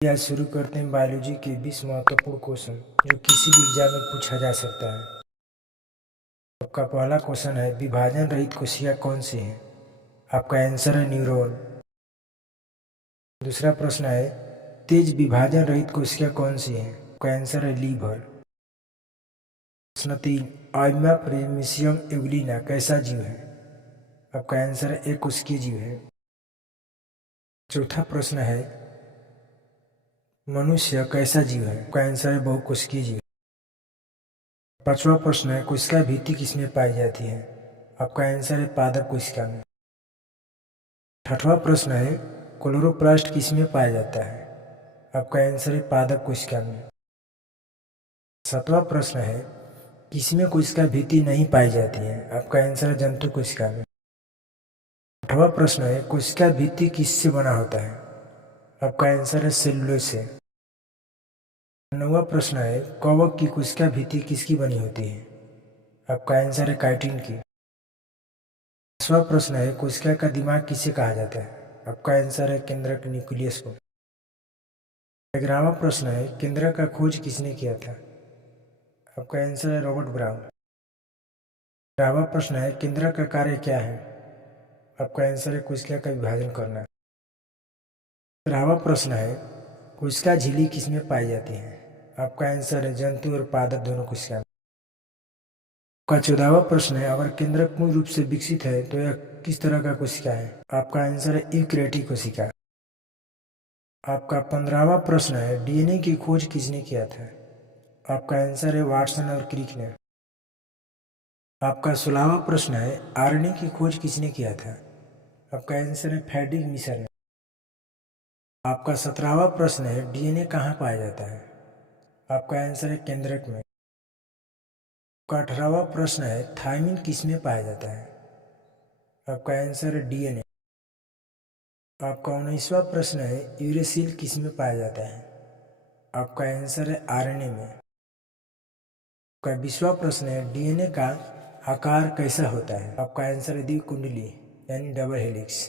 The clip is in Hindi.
आज शुरू करते हैं बायोलॉजी के 20 महत्वपूर्ण क्वेश्चन जो किसी भी एग्जाम में पूछा जा सकता है। आपका पहला क्वेश्चन है, विभाजन रहित कोशिका कौन सी है? आपका आंसर है न्यूरॉन। दूसरा प्रश्न है, तेज विभाजन रहित कोशिका कौन सी है? आपका आंसर है लीवर। प्रश्न 3, आइमा प्रेमिसियम एवलिना कैसा जीव है? आपका आंसर है एककोशिकीय जीव है। चौथा प्रश्न है, मनुष्य कैसा जीव है? आपका आंसर है बहुकोशिकीय जीव। पांचवा प्रश्न है, कोशिका भित्ति किसमें पाई जाती है? आपका आंसर है पादप कोशिका में। छठवां प्रश्न है, क्लोरोप्लास्ट किसमें पाया जाता है? आपका आंसर है पादप कोशिका में। सातवां प्रश्न है, किसमें कोशिका भित्ति नहीं पाई जाती है? आपका आंसर है जंतु कोशिका में। आठवां प्रश्न है, कोशिका भित्ति किससे बना होता है? आपका आंसर है सेलुलोज से। नौवां प्रश्न है, कवक की कोशिका भित्ति किसकी बनी होती है? आपका आंसर है काइटिन की। 10वां प्रश्न है, कोशिका का दिमाग किसे कहा जाता है? आपका आंसर है केंद्रक न्यूक्लियस को। 11वां प्रश्न है, केंद्रक का खोज किसने किया था? आपका आंसर है रॉबर्ट ब्राउन। 12वां प्रश्न है, केंद्रक का कार्य क्या है? आपका आंसर है कोशिका का विभाजन करना। 13वां प्रश्न है, कोशिका झिल्ली किसमें पाई जाती है? आपका आंसर है जंतु और पादप दोनों कोशिका में। आपका 14वां प्रश्न है, अगर केंद्रक पूर्ण रूप से विकसित है तो यह किस तरह का कोशिका है? आपका आंसर है यूकैरियोटिक कोशिका। आपका 15वां प्रश्न है, डीएनए की खोज किसने किया था? आपका आंसर है वाटसन और क्रिक ने। आपका 16वां प्रश्न है, आरएनए की खोज किसने किया था? आपका आंसर है फ्रेडरिक मिशर ने। आपका 17वां प्रश्न है, डीएनए कहाँ पाया जाता है? आपका आंसर है केंद्रक में। आपका 18वां प्रश्न है, थायमिन किसमें पाया जाता है? आपका आंसर है डीएनए। आपका 19वां प्रश्न है, यूरेसिल किसमें पाया जाता है? आपका आंसर है आरएनए में। आपका 20वां प्रश्न है, डीएनए का आकार कैसा होता है? आपका आंसर है द्विकुंडली यानी डबल हेलिक्स।